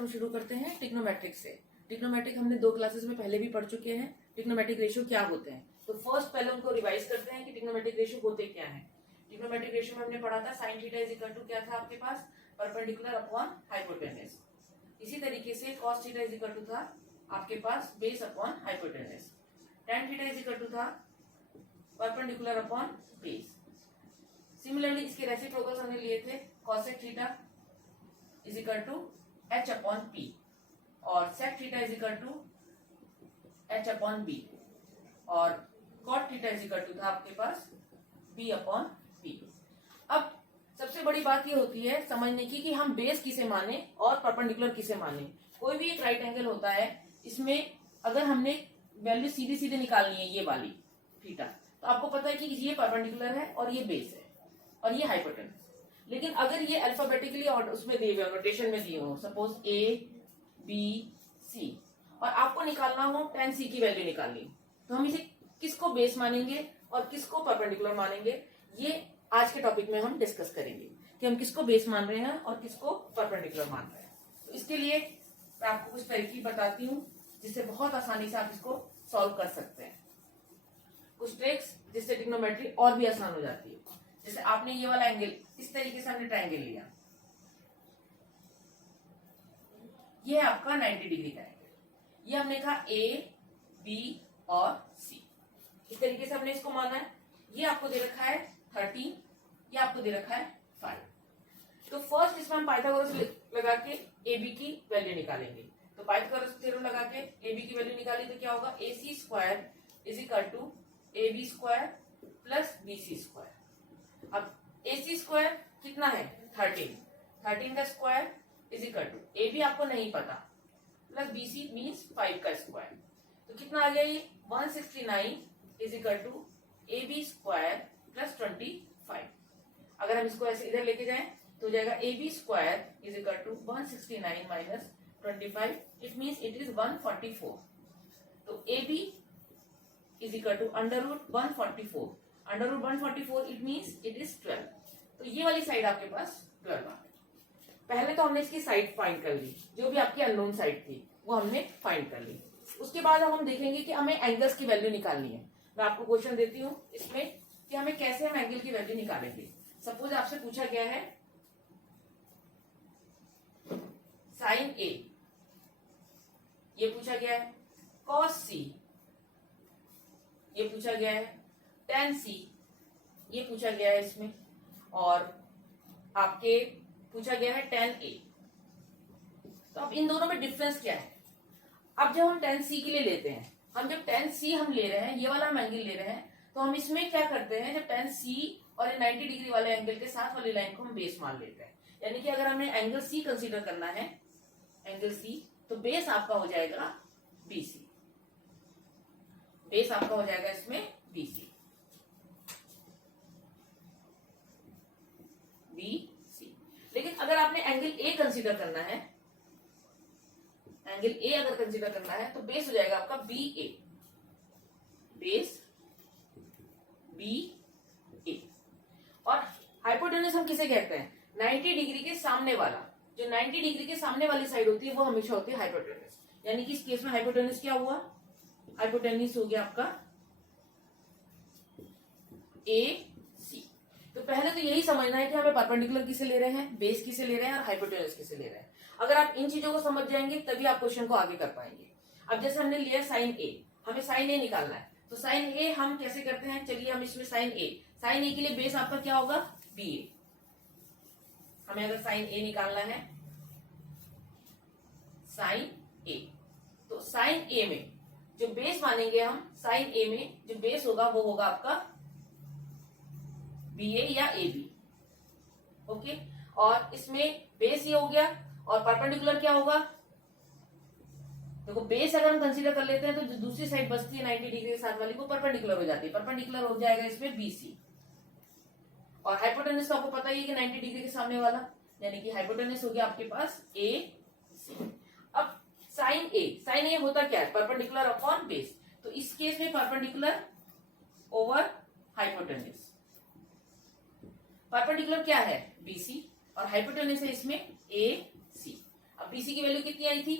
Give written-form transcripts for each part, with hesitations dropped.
हम शुरू करते हैं ट्रिग्नोमेट्रिक से। ट्रिग्नोमेट्रिक हमने 2 क्लासेस में पहले भी पढ़ चुके हैं। ट्रिग्नोमेट्रिक रेशियो क्या होते हैं, तो फर्स्ट पहले उनको रिवाइज करते हैं कि ट्रिग्नोमेट्रिक रेशियो होते क्या है। ट्रिग्नोमेट्रिक रेशियो में हमने पढ़ा था sine theta is equal to क्या था आपके पास, परपेंडिकुलर अपॉन हाइपोटेनस। इसी तरीके से cos theta is equal to था आपके पास base upon hypotenuse. tan theta is equal to था परपेंडिकुलर अपॉन बेस। सिमिलरली इसके रेसिप्रोकल्स हमने लिए थे cosec theta is equal to h upon p और sec theta is equal to h upon b और cot theta is equal to था आपके पास b upon p। अब सबसे बड़ी बात ये होती है समझने की कि हम बेस किसे माने और परपेंडिकुलर किसे माने। कोई भी एक राइट एंगल होता है, इसमें अगर हमने वैल्यू सीधे सीधे निकालनी है ये वाली थीटा, तो आपको पता है कि ये परपेंडिकुलर है और ये बेस है और ये हाइपोटेनस। लेकिन अगर ये अल्फाबेटिकली और उसमें दिए हुए नोटेशन में दिए हो, सपोज A B C, और आपको निकालना हो tan C की वैल्यू निकालनी, तो हम इसे किसको बेस मानेंगे और किसको परपेंडिकुलर मानेंगे, ये आज के टॉपिक में हम डिस्कस करेंगे कि हम किसको बेस मान रहे हैं और किसको परपेंडिकुलर मान रहे हैं। तो इसके लिए मैं आपको कुछ तरकीब बताती हूँ जिससे बहुत आसानी से आप इसको सॉल्व कर सकते हैं। कुछ ट्रिक्स जिससे ट्रिग्नोमेट्री और भी आसान हो जाती है। जैसे आपने ये वाला एंगल इस तरीके से हमने ट्रायंगल लिया, ये है आपका 90 डिग्री का एंगल। ये हमने कहा A B और C, इस तरीके से हमने इसको माना है। ये आपको दे रखा है 13, ये आपको दे रखा है 5। तो फर्स्ट इसमें हम पाइथागोरस लगा के AB की वैल्यू निकालेंगे। तो पाइथागोरस थ्योरम लगा के AB की वैल्यू निकाली तो क्या होगा, AC square is equal to AB square plus BC square. अब AC स्क्वायर कितना है 13 का square is equal to AB आपको नहीं पता प्लस BC मीन्स 5 का स्क्वायर, तो कितना आ गया ये 169 is equal to AB square plus 25। अगर हम इसको ऐसे इधर लेके जाएं तो हो जाएगा AB square is equal to 169 minus 25, it means it is 144। तो AB is equal to under root 144, under root 144 it means it is 12। तो ये वाली साइड आपके पास 12 आ गई। पहले तो हमने इसकी साइड फाइंड कर ली, जो भी आपकी अननोन साइड थी वो हमने फाइंड कर ली। उसके बाद हम देखेंगे कि हमें एंगल्स की वैल्यू निकालनी है। मैं आपको क्वेश्चन देती हूँ इसमें कि हमें कैसे हम एंगल की वैल्यू निकालेंगे। सपोज आपसे पूछा गया है साइन A, ये पूछा गया है cos C, ये पूछा गया है tan C, ये पूछा गया है इसमें, और आपके पूछा गया है tan A। तो अब इन दोनों में डिफरेंस क्या है। अब जब हम tan C के लिए लेते हैं, हम जब tan C हम ले रहे हैं, ये वाला हम एंगल ले रहे हैं, तो हम इसमें क्या करते हैं, जब tan C और 90 डिग्री वाले एंगल के साथ वाली लाइन को हम बेस मान लेते हैं। यानी कि अगर हमें एंगल C कंसीडर करना है, एंगल C, तो बेस आपका हो जाएगा BC, बेस आपका हो जाएगा इसमें BC। लेकिन अगर आपने एंगल A कंसीडर करना है, एंगल A अगर कंसीडर करना है, तो बेस हो जाएगा आपका BA, बेस BA। और हाइपोटेनस हम किसे कहते हैं, 90 डिग्री के सामने वाला, जो 90 डिग्री के सामने वाली साइड होती है वो हमेशा होती है हाइपोटेनस। यानी कि इस केस में हाइपोटेनस क्या हुआ, हाइपोटेनस हो गया आपका AC। तो पहले तो यही समझना है कि हमें परपेंडिकुलर किसे ले रहे हैं, बेस किसे ले रहे हैं और हाइपोटेनस किसे ले रहे हैं। अगर आप इन चीजों को समझ जाएंगे तभी आप क्वेश्चन को आगे कर पाएंगे। अब जैसे हमने लिया साइन A, हमें साइन A निकालना है, तो साइन A हम कैसे करते हैं, चलिए हम इसमें साइन A के लिए बेस आपका क्या होगा BA। हमें अगर साइन A निकालना है, साइन A, तो साइन A में जो बेस मानेंगे हम, साइन A में जो बेस होगा वो होगा आपका BA या AB। ओके, और इसमें बेस ये हो गया और परपेंडिकुलर क्या होगा, देखो बेस अगर हम कंसीडर कर लेते हैं तो जो दूसरी साइड बचती है 90 डिग्री के साथ वाली वो परपेंडिकुलर हो जाती है, परपेंडिकुलर हो जाएगा इसमें BC। और हाइपोटेनस तो आपको पता ही है कि 90 डिग्री के सामने वाला, यानी कि हाइपोटेनस हो गया आपके पास AC। अब साइन A होता क्या है, परपेंडिकुलर अपॉन बेस। तो इस केस में परपेंडिकुलर ओवर हाइपोटेनस, परपेंडिकुलर क्या है BC और हाइपोटेनस है इसमें AC। अब अब BC की वैल्यू कितनी आई थी?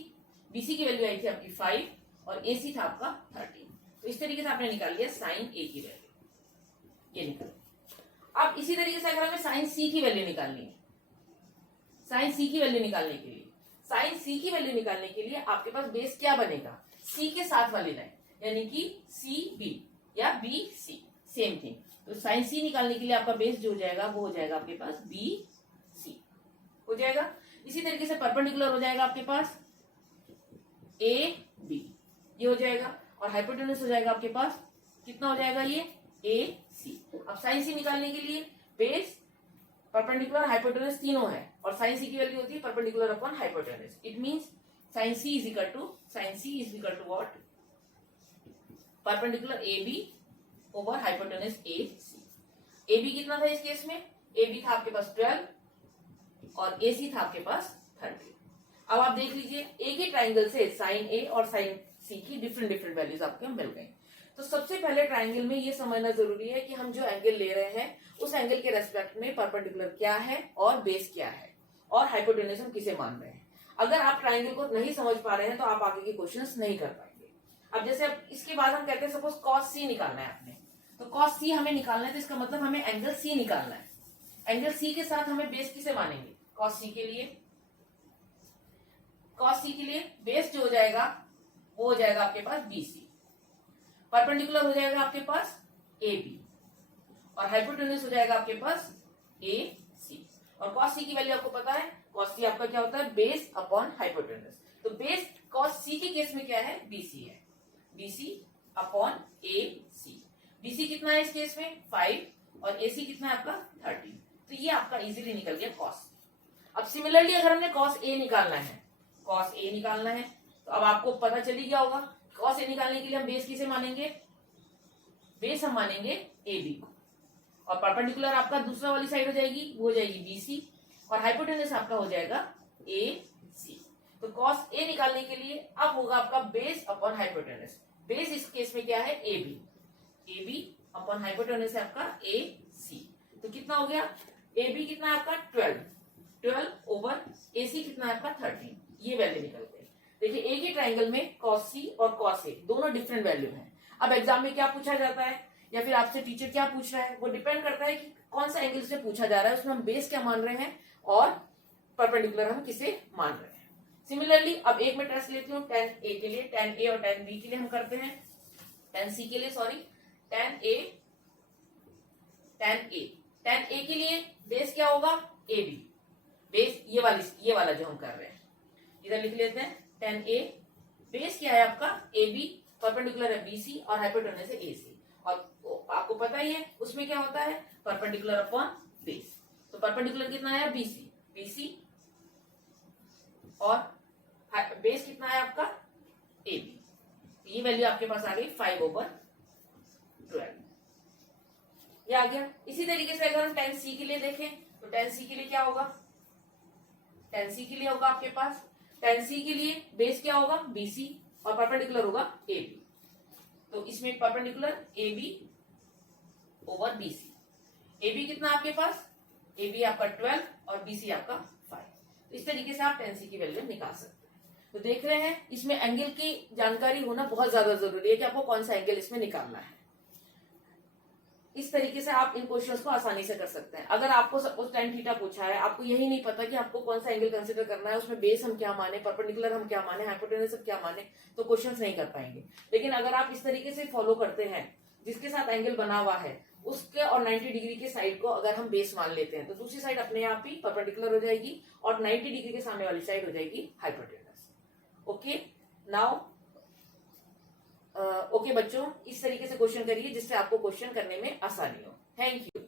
BC की वैल्यू आई थी आपकी 5 और AC था आपका 13। तो इस तरीके से आपने निकाल लिया साइन A की वैल्यू, ये निकाल। अब इसी तरीके से अगर हमें साइन C की वैल्यू निकालनी है, साइन C की वैल्यू निकालने के लिए, साइन C की वैल्यू निकालने के लिए आपके पास बेस क्या बनेगा? C के साथ वाली लाइन, यानी कि CB या BC, सेम थिंग। तो साइन C निकालने के लिए आपका बेस जो हो जाएगा वो हो जाएगा आपके पास BC हो जाएगा। इसी तरीके से परपेंडिकुलर हो जाएगा आपके पास AB, ये हो जाएगा। और हाइपोटेन्यूज हो जाएगा आपके पास, कितना हो जाएगा ये? AC। अब साइन C निकालने के लिए बेस, परपेंडिकुलर, हाइपोटेन्यूज तीनों है, और साइन C की वैल्यू होती है perpendicular upon hypotenuse. It means sine C is equal to what? Perpendicular AB over hypotenuse AC। AB कितना था इस केस में? AB था आपके पास 12 और AC था आपके पास 30। अब आप देख लीजिए, एक ही ट्राइंगल से साइन A और साइन C की डिफरेंट वैल्यूज आपके मिल गई। तो सबसे पहले ट्राइंगल में ये समझना जरूरी है कि हम जो एंगल ले रहे हैं उस एंगल के रेस्पेक्ट में परपेंडिकुलर क्या है और बेस क्या है और हाइपोटेन्यूज हम किसे मान रहे हैं। अगर आप ट्राइंगल को नहीं समझ पा रहे हैं तो आप आगे के क्वेश्चंस नहीं कर पाएंगे। अब जैसे अब इसके बाद हम कहते हैं सपोज कॉस C निकालना है आपने, तो कॉस C हमें निकालना है, तो इसका मतलब हमें एंगल C निकालना है। एंगल C के साथ हमें बेस किसे मानेंगे? कॉस C के लिए, कॉस C के लिए बेस जो हो जाएगा वो हो जाएगा आपके पास BC, परपेंडिकुलर हो जाएगा आपके पास AB और हाइपोटेन्यूज हो जाएगा आपके पास AC। और कॉस C की वैल्यू आपको पता है, कॉस C आपका क्या होता है? Base upon hypotenuse. तो बेस कॉस C के केस में क्या है? BC है, BC अपॉन AC। BC कितना है इस केस में? 5 और AC कितना है आपका? 13। तो ये आपका इजीली निकल गया कॉस। अब सिमिलरली अगर हमने कॉस A निकालना है, कॉस A निकालना है, तो अब आपको पता चली गया होगा कॉस A निकालने के लिए हम बेस किसे मानेंगे? बेस हम मानेंगे AB को, और परपेंडिकुलर आपका दूसरा वाली साइड हो जाएगी, वो हो जाएगी BC, और हाइपोटेन्यूज आपका हो जाएगा AC। तो कॉस A निकालने के लिए अब होगा आपका बेस अपॉन हाइपोटेन्यूज। बेस इस केस में क्या है? AB अपॉन हाइपोटेन्यूज है आपका AC। तो कितना हो गया? AB कितना है आपका? 12 ओवर AC कितना है आपका? 13। ये वैल्यू निकल गई। देखिए एक ही ट्राइंगल में कॉस C और कॉस A दोनों डिफरेंट वैल्यू हैं। अब एग्जाम में क्या पूछा जाता है या फिर आपसे टीचर क्या पूछ रहा है, वो डिपेंड करता है कि कौन सा एंगल से पूछा जा रहा है, उसमें हम बेस क्या मान रहे हैं और परपेंडिकुलर हम किसे मान रहे हैं। सिमिलरली अब एक मैं टेस्ट लेती हूँ tan A के लिए, tan A और tan B के लिए हम करते हैं, tan C के लिए सॉरी, tan A के लिए बेस क्या होगा? AB। बेस ये वाला जो हम कर रहे हैं, इधर लिख लेते हैं tan A। बेस क्या है आपका? AB, परपेंडिकुलर है BC और हाइपोटेन्यूज है AC। और आपको पता ही है उसमें क्या होता है? Perpendicular upon base. तो परपेंडिकुलर कितना है? BC और बेस कितना है आपका? AB। ये वैल्यू आपके पास आ गई 5/12, ये आ गया। इसी तरीके से अगर हम tan C के लिए देखें तो tan C के लिए क्या होगा? tan C के लिए होगा आपके पास, tan C के लिए बेस क्या होगा? BC और परपेंडिकुलर होगा AB। तो इसमें perpendicular AB over BC। AB कितना आपके पास? AB आपका 12 और BC आपका 5। तो इस तरीके से आप tan C की वैल्यू निकाल सकते हैं। तो देख रहे हैं इसमें एंगल की जानकारी होना बहुत ज्यादा जरूरी है कि आपको कौन सा एंगल इसमें निकालना है। इस तरीके से आप इन क्वेश्चंस को आसानी से कर सकते हैं। अगर आपको सपोज tan थीटा पूछा है, आपको यही नहीं पता कि आपको कौन सा एंगल कंसीडर करना है, उसमें बेस हम क्या माने, परपेंडिकुलर हम क्या माने, हाइपोटेन्यूज हम क्या माने, तो क्वेश्चंस नहीं कर पाएंगे। लेकिन अगर आप इस तरीके से फॉलो करते हैं, जिसके साथ एंगल बना हुआ है उसके और 90 डिग्री के साइड को अगर हम बेस मान लेते हैं तो दूसरी साइड अपने आप ही परपेंडिकुलर हो जाएगी और 90 डिग्री के सामने वाली साइड हो जाएगी हाइपोटेन्यूज। ओके नाउ ओके बच्चों, इस तरीके से क्वेश्चन करिए जिससे आपको क्वेश्चन करने में आसानी हो। Thank you.